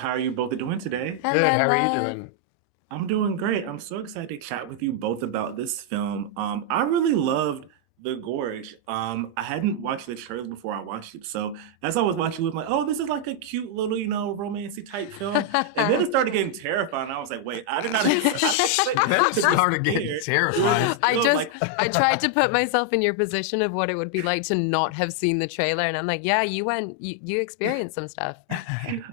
How are you both doing today? Hello, Good. How are you love. doing? I'm doing great. I'm so excited to chat with you both about this film. I really loved The Gorge. I hadn't watched the trailer before I watched it, so as I was watching it, I'm like, "Oh, this is like a cute little, romancy type film." And then it started getting terrifying. I was like, "Wait, I didn't expect Then this it to be started getting scared during terrifying. this I film." just Like, I tried to put myself in your position of what it would be like to not have seen the trailer, and I'm like, yeah, you experienced some stuff.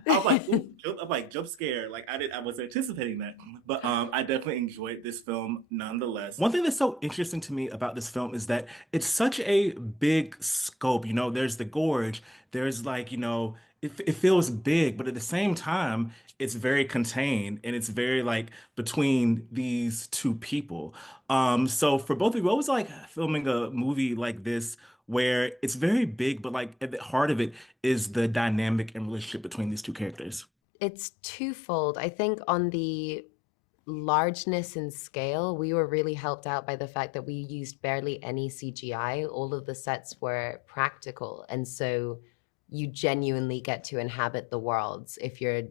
I'm like, ooh, I'm like jump scare. Like I was anticipating that, but I definitely enjoyed this film nonetheless. One thing that's so interesting to me about this film is that it's such a big scope. There's the gorge. There's like, it feels big, but at the same time, it's very contained and it's very like between these two people. So for both of you, what was it like filming a movie like this where it's very big, but like at the heart of it is the dynamic and relationship between these two characters? It's twofold. I think on the largeness and scale, we were really helped out by the fact that we used barely any CGI. All of the sets were practical. And so you genuinely get to inhabit the worlds. If you're,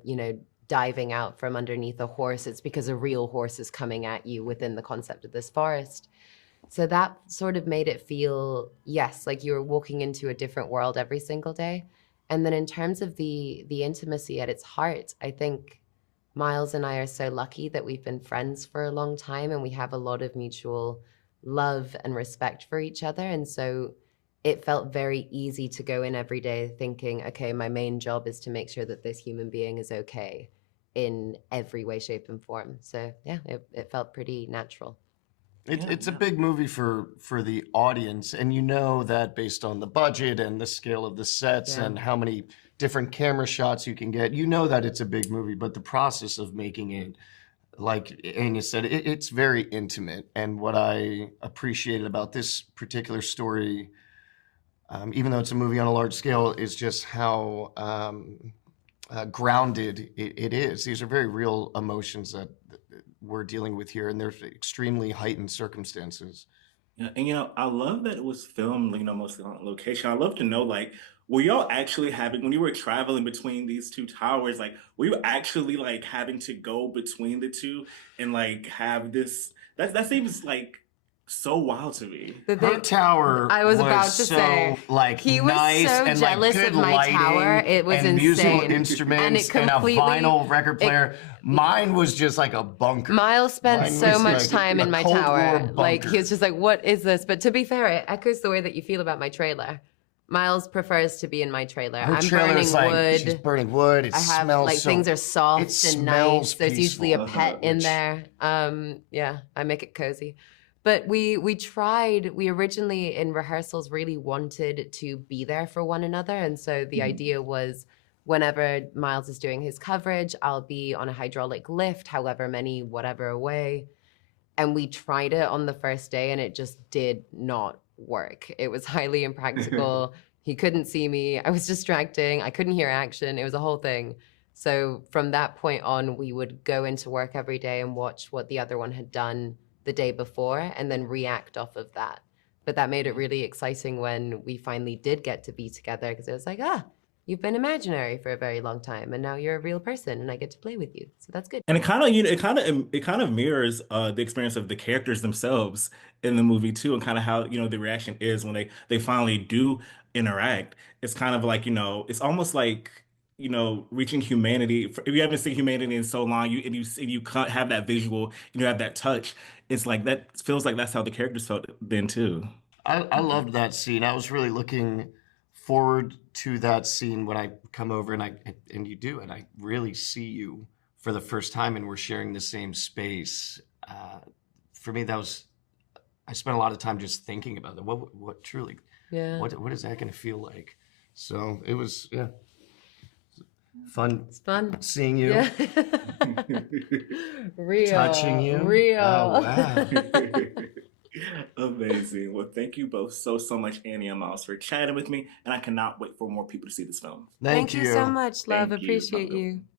diving out from underneath a horse, it's because a real horse is coming at you within the concept of this forest. So that sort of made it feel, yes, like you were walking into a different world every single day. And then in terms of the intimacy at its heart, I think Miles and I are so lucky that we've been friends for a long time and we have a lot of mutual love and respect for each other. And so it felt very easy to go in every day thinking, okay, my main job is to make sure that this human being is okay in every way, shape, and form. So yeah, it felt pretty natural. Yeah, It's a yeah. big movie for the audience, and you know that based on the budget and the scale of the sets Yeah. and how many different camera shots you can get, you know that it's a big movie. But the process of making it, like Anya said, it's very intimate. And what I appreciated about this particular story, even though it's a movie on a large scale, is just how grounded it is. These are very real emotions that we're dealing with here, and they're extremely heightened circumstances. Yeah, and I love that it was filmed, mostly on location. I love to know, like, were y'all actually having when you were traveling between these two towers, like, were you actually like having to go between the two and like have this? That seems like so wild to me. That Her they, tower I was was about to say, so like he was nice so and like jealous good of my tower. lighting It was and musical insane. And instruments and a vinyl record player. Mine was just like a bunker. Miles spent Mine so was much like time a in my Cold War tower. Like, he was bunker. just like, what is this? But to be fair, it echoes the way that you feel about my trailer. Miles prefers to be in my trailer. Her I'm trailer burning is like she's wood. burning wood. It I have smells like things so. are It soft and nice. smells There's usually a peaceful, pet in which there. Yeah, I make it cozy. But we originally in rehearsals really wanted to be there for one another. And so the idea was whenever Miles is doing his coverage, I'll be on a hydraulic lift, however many, whatever away. And we tried it on the first day and it just did not work. It was highly impractical. He couldn't see me. I was distracting. I couldn't hear action. It was a whole thing. So from that point on, we would go into work every day and watch what the other one had done the day before and then react off of that. But that made it really exciting when we finally did get to be together because it was like, you've been imaginary for a very long time and now you're a real person and I get to play with you. So that's good. And it kind of mirrors the experience of the characters themselves in the movie too, and kind of how the reaction is when they finally do interact. It's kind of like it's almost like reaching humanity. If you haven't seen humanity in so long, you can't have that visual, and you have that touch. It's like that feels like that's how the characters felt then too. I loved that scene. I was really looking forward to that scene when I come over and you do, and I really see you for the first time, and we're sharing the same space. For me, that was I spent a lot of time just thinking about that. What truly, Yeah. what is that going to feel like? So it was fun It's fun. seeing you, Yeah. touching Real. you. Oh Real. wow! Amazing. Well, thank you both so much, Annie and Miles, for chatting with me, and I cannot wait for more people to see this film. Thank Thank you so you. much, love. Thank you. Have a Appreciate good you. one.